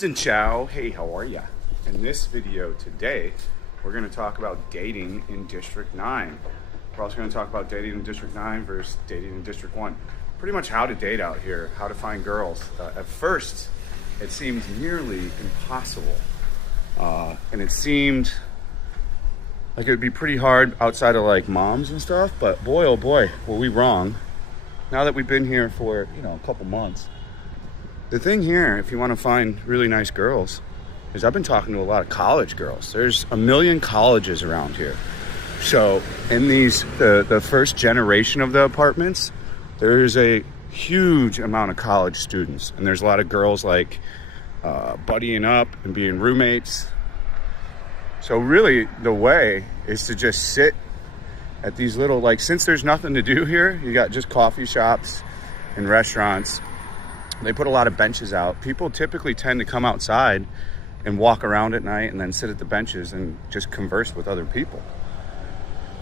Xin Chow. Hey, how are ya? In this video today, we're going to talk about dating in District 9. We're also going to talk about dating in District 9 versus dating in District 1. Pretty much how to date out here, how to find girls. At first, it seemed nearly impossible. And it seemed like it would be pretty hard outside of like moms and stuff, but boy, oh boy, were we wrong. Now that we've been here for, a couple months. The thing here, if you want to find really nice girls, is I've been talking to a lot of college girls. There's a million colleges around here. So in the first generation of the apartments, there's a huge amount of college students. And there's a lot of girls like buddying up and being roommates. So really the way is to just sit at these little, since there's nothing to do here, you got just coffee shops and restaurants. They put a lot of benches out. People typically tend to come outside and walk around at night and then sit at the benches and just converse with other people.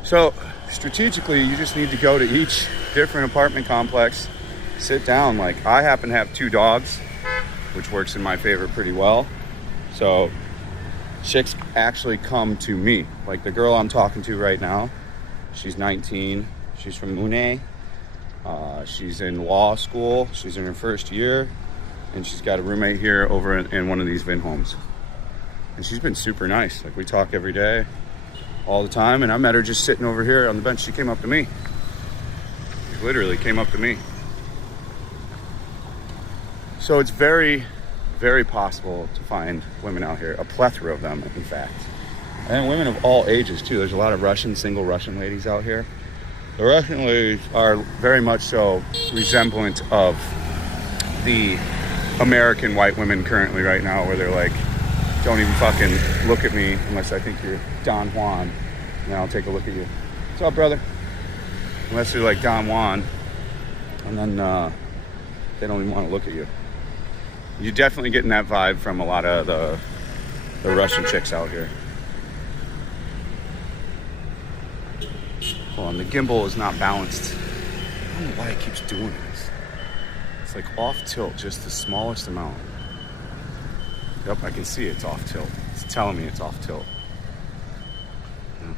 So strategically, you just need to go to each different apartment complex, sit down. Like I happen to have 2 dogs, which works in my favor pretty well. So chicks actually come to me. Like the girl I'm talking to right now, she's 19. She's from Mune. She's in law school. She's in her first year, and she's got a roommate here over in one of these Vin homes. And she's been super nice. Like we talk every day, all the time. And I met her just sitting over here on the bench. She came up to me. She literally came up to me. So it's very, very possible to find women out here. A plethora of them, in fact. And women of all ages too. There's a lot of single Russian ladies out here. The Russian ladies are very much so resemblant of the American white women currently right now, where they're like, don't even fucking look at me unless I think you're Don Juan, and then I'll take a look at you. What's up, brother? Unless you're like Don Juan, and then they don't even want to look at you. You're definitely getting that vibe from a lot of the Russian chicks out here. Hold on, the gimbal is not balanced. I don't know why it keeps doing this. It's like off tilt, just the smallest amount. Yep, I can see it's off tilt. It's telling me it's off tilt. Yeah.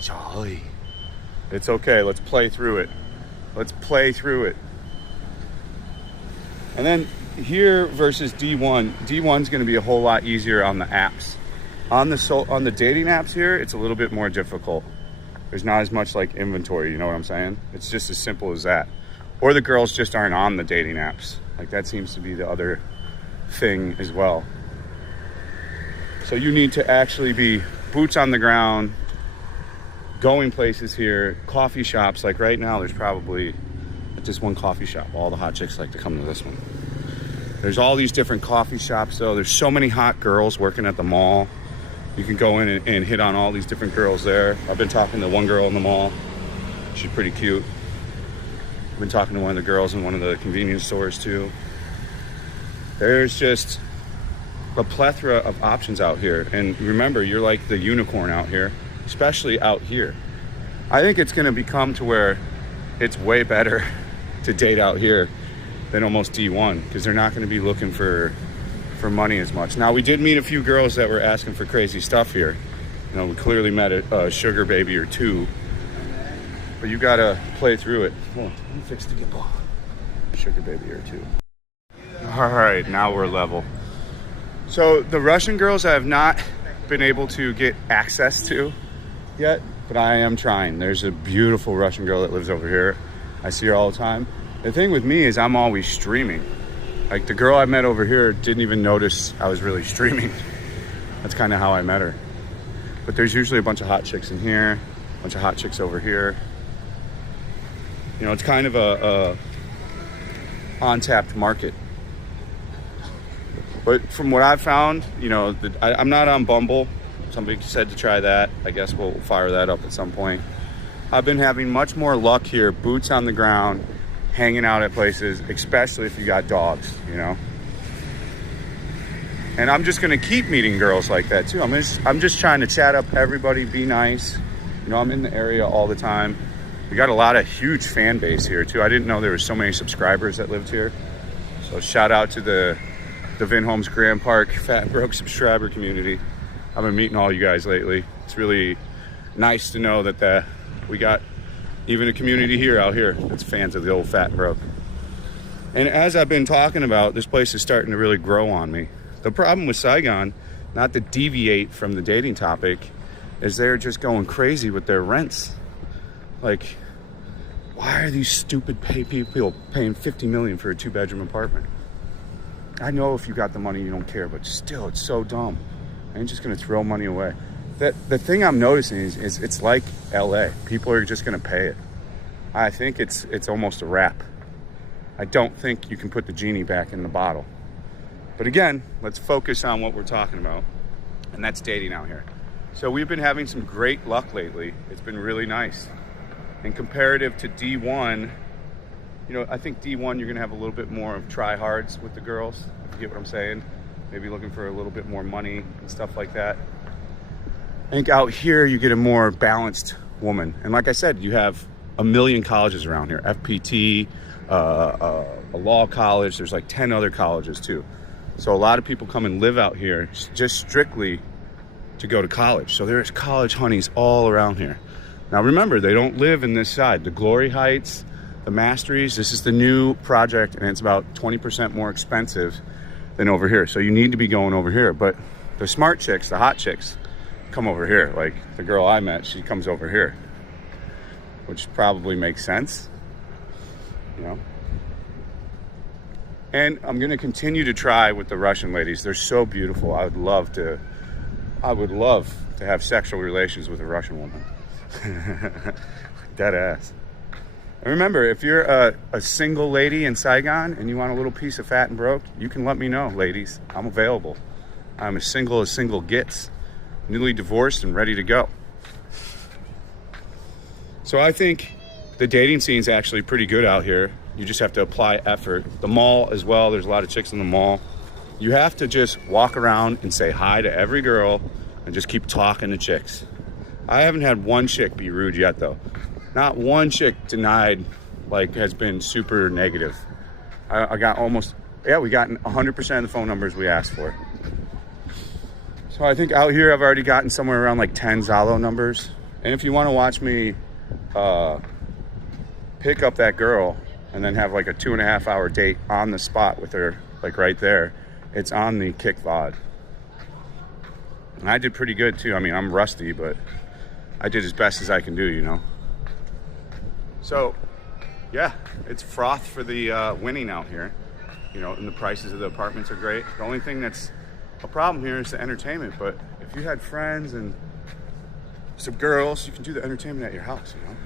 Charlie. It's okay, let's play through it. Let's play through it. And then here versus D1. D1's gonna be a whole lot easier on the apps. On the dating apps here, it's a little bit more difficult. There's not as much like inventory, you know what I'm saying? It's just as simple as that. Or the girls just aren't on the dating apps. Like that seems to be the other thing as well. So you need to actually be boots on the ground, going places here, coffee shops. Like right now, there's probably at this one coffee shop, all the hot chicks like to come to this one. There's all these different coffee shops though. There's so many hot girls working at the mall. You can go in and hit on all these different girls there. I've been talking to one girl in the mall. She's pretty cute. I've been talking to one of the girls in one of the convenience stores too. There's just a plethora of options out here. And remember, you're like the unicorn out here, especially out here. I think it's gonna become to where it's way better to date out here than almost D1, because they're not gonna be looking for money as much. Now, we did meet a few girls that were asking for crazy stuff here. We clearly met a sugar baby or 2. But you gotta play through it. Hold on, let me fix the gimbal. Sugar baby or 2. All right, now we're level. So the Russian girls I have not been able to get access to yet, but I am trying. There's a beautiful Russian girl that lives over here. I see her all the time. The thing with me is I'm always streaming. Like the girl I met over here didn't even notice I was really streaming. That's kind of how I met her. But there's usually a bunch of hot chicks in here, a bunch of hot chicks over here. It's kind of a untapped market. But from what I've found, I'm not on Bumble. Somebody said to try that. I guess we'll fire that up at some point. I've been having much more luck here, boots on the ground, hanging out at places, especially if you got dogs, And I'm just gonna keep meeting girls like that too. I'm just trying to chat up everybody, be nice. I'm in the area all the time. We got a lot of huge fan base here too. I didn't know there were so many subscribers that lived here. So shout out to the Vin Homes Grand Park Fat and Broke subscriber community. I've been meeting all you guys lately. It's really nice to know that we got even a community here out here that's fans of the old Fat and Broke. And as I've been talking about, this place is starting to really grow on me. The problem with Saigon, not to deviate from the dating topic, is they're just going crazy with their rents. Like, why are these stupid people paying $50 million for a 2-bedroom apartment? I know if you got the money, you don't care, but still, it's so dumb. I ain't just gonna throw money away. The thing I'm noticing is it's like LA. People are just gonna pay it. I think it's almost a wrap. I don't think you can put the genie back in the bottle. But again, let's focus on what we're talking about, and that's dating out here. So we've been having some great luck lately. It's been really nice. And comparative to D1, you know, I think D1 you're gonna have a little bit more of try-hards with the girls, if you get what I'm saying. Maybe looking for a little bit more money and stuff like that. I think out here you get a more balanced woman. And like I said, you have a million colleges around here. FPT, a law college, there's like 10 other colleges too. So a lot of people come and live out here just strictly to go to college. So there's college honeys all around here. Now remember, they don't live in this side. The Glory Heights, the Masteries, this is the new project, and it's about 20% more expensive than over here. So you need to be going over here. But the smart chicks, the hot chicks, come over here. Like the girl I met, she comes over here, which probably makes sense, you know. And I'm gonna continue to try with the Russian ladies. They're so beautiful. I would love to have sexual relations with a Russian woman. Dead ass. And remember, if you're a single lady in Saigon and you want a little piece of Fat and Broke, you can let me know, ladies. I'm available. I'm as single gets. Newly divorced and ready to go. So I think the dating scene is actually pretty good out here. You just have to apply effort. The mall as well, there's a lot of chicks in the mall. You have to just walk around and say hi to every girl and just keep talking to chicks. I haven't had one chick be rude yet though. Not one chick denied, like, has been super negative. I got we got 100% of the phone numbers we asked for. So I think out here I've already gotten somewhere around like 10 Zalo numbers. And if you want to watch me pick up that girl and then have like a 2.5 hour date on the spot with her, like right there, it's on the Kick VOD. And I did pretty good too. I mean, I'm rusty, but I did as best as I can do, you know. So yeah, it's froth for the winning out here, you know, and the prices of the apartments are great. The only thing that's a problem here is the entertainment, but if you had friends and some girls, you can do the entertainment at your house, you know.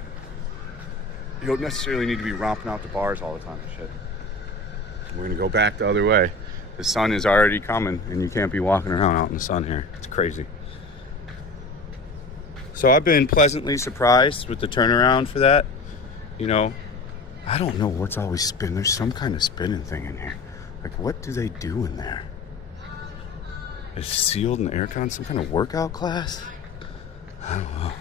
You don't necessarily need to be romping out to bars all the time and shit. We're gonna go back the other way. The sun is already coming and you can't be walking around out in the sun here. It's crazy. So I've been pleasantly surprised with the turnaround for that. You know, I don't know what's always spinning. There's some kind of spinning thing in here. Like, what do they do in there? It's sealed in the aircon, some kind of workout class? I don't know.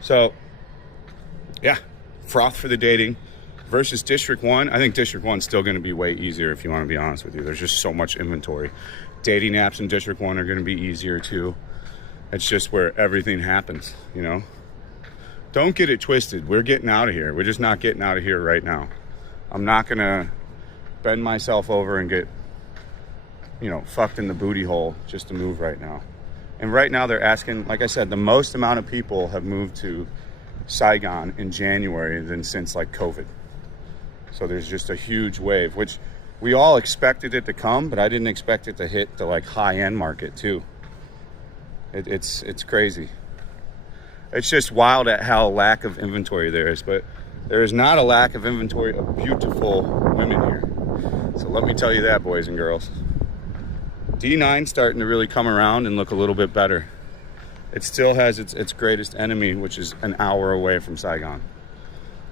So, yeah, froth for the dating versus District 1. I think District 1's still going to be way easier, if you want to be honest with you. There's just so much inventory. Dating apps in District 1 are going to be easier too. It's just where everything happens, you know? Don't get it twisted. We're getting out of here. We're just not getting out of here right now. I'm not going to bend myself over and get, you know, fucked in the booty hole just to move right now. And right now they're asking, like I said, the most amount of people have moved to Saigon in January than since like COVID. So there's just a huge wave, which we all expected it to come, but I didn't expect it to hit the like high-end market too. It's crazy. It's just wild at how lack of inventory there is, but there is not a lack of inventory of beautiful women here. So let me tell you that, boys and girls. D9's starting to really come around and look a little bit better. It still has its greatest enemy, which is an hour away from Saigon.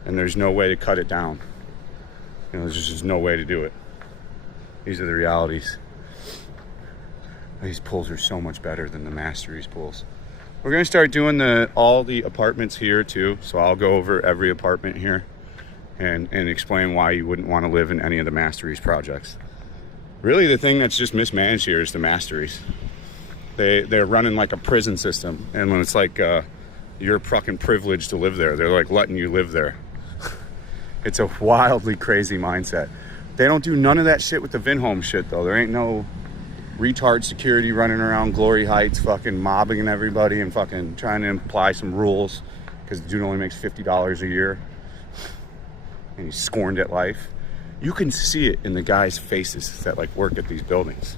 And there's no way to cut it down. You know, there's just no way to do it. These are the realities. These pools are so much better than the Masteries pools. We're gonna start doing all the apartments here too. So I'll go over every apartment here and explain why you wouldn't want to live in any of the Masteries projects. Really, the thing that's just mismanaged here is the Masteries. They're running like a prison system, and when it's like you're fucking privileged to live there, they're like letting you live there. It's a wildly crazy mindset. They don't do none of that shit with the Vinhome shit, though. There ain't no retard security running around Glory Heights fucking mobbing everybody and fucking trying to imply some rules because the dude only makes $50 a year and he's scorned at life. You can see it in the guys' faces that like work at these buildings.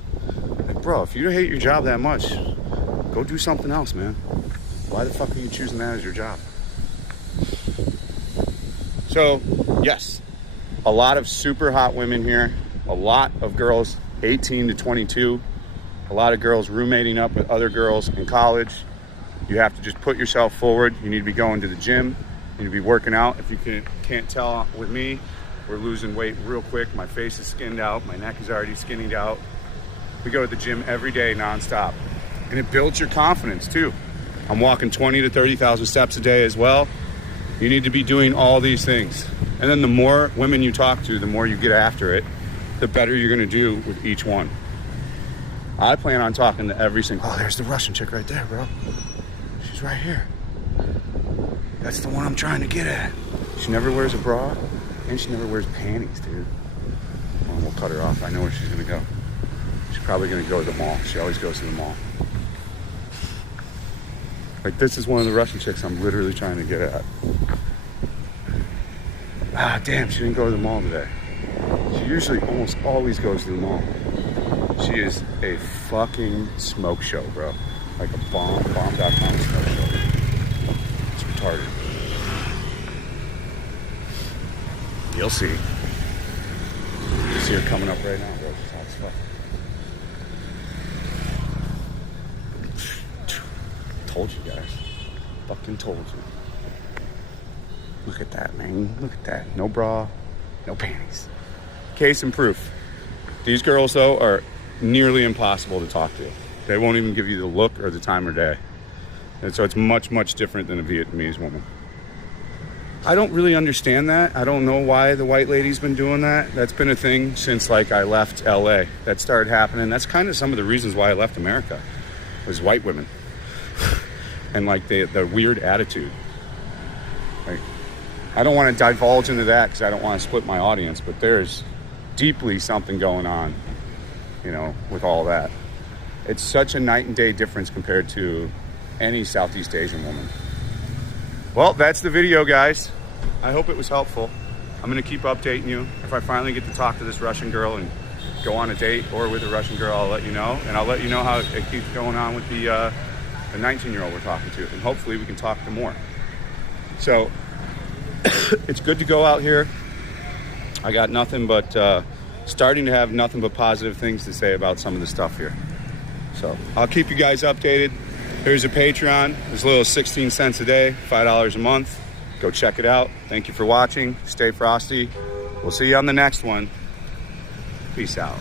Like, bro, if you hate your job that much, go do something else, man. Why the fuck are you choosing that as your job? So, yes, a lot of super hot women here, a lot of girls 18 to 22, a lot of girls roommating up with other girls in college. You have to just put yourself forward. You need to be going to the gym. You need to be working out. If you can't tell with me, we're losing weight real quick. My face is skinned out. My neck is already skinning out. We go to the gym every day nonstop. And it builds your confidence too. I'm walking 20 to 30,000 steps a day as well. You need to be doing all these things. And then the more women you talk to, the more you get after it, the better you're gonna do with each one. I plan on talking to every single... Oh, there's the Russian chick right there, bro. She's right here. That's the one I'm trying to get at. She never wears a bra, and she never wears panties, dude. Well, we'll cut her off. I know where she's gonna go. She's probably gonna go to the mall. She always goes to the mall. Like, this is one of the Russian chicks I'm literally trying to get at. Ah, damn, she didn't go to the mall today. She usually almost always goes to the mall. She is a fucking smoke show, bro. Like a bomb.com smoke show. It's retarded. You'll see. You see her coming up right now, bro. She's hot as fuck. Told you guys. Fucking told you. Look at that, man. Look at that. No bra, no panties. Case in proof. These girls, though, are nearly impossible to talk to. They won't even give you the look or the time of day. And so it's much, much different than a Vietnamese woman. I don't really understand that. I don't know why the white lady's been doing that. That's been a thing since, like, I left LA. That started happening. That's kind of some of the reasons why I left America, was white women. And, like, the weird attitude. Like, I don't want to divulge into that because I don't want to split my audience, but there's deeply something going on, you know, with all that. It's such a night and day difference compared to any Southeast Asian woman. Well, that's the video, guys. I hope it was helpful. I'm going to keep updating you. If I finally get to talk to this Russian girl and go on a date or with a Russian girl, I'll let you know. And I'll let you know how it keeps going on with the 19-year-old we're talking to. And hopefully we can talk to more. So it's good to go out here. I got nothing but, starting to have nothing but positive things to say about some of the stuff here. So I'll keep you guys updated. Here's a Patreon, as little as 16 cents a day, $5 a month. Go check it out. Thank you for watching. Stay frosty. We'll see you on the next one. Peace out.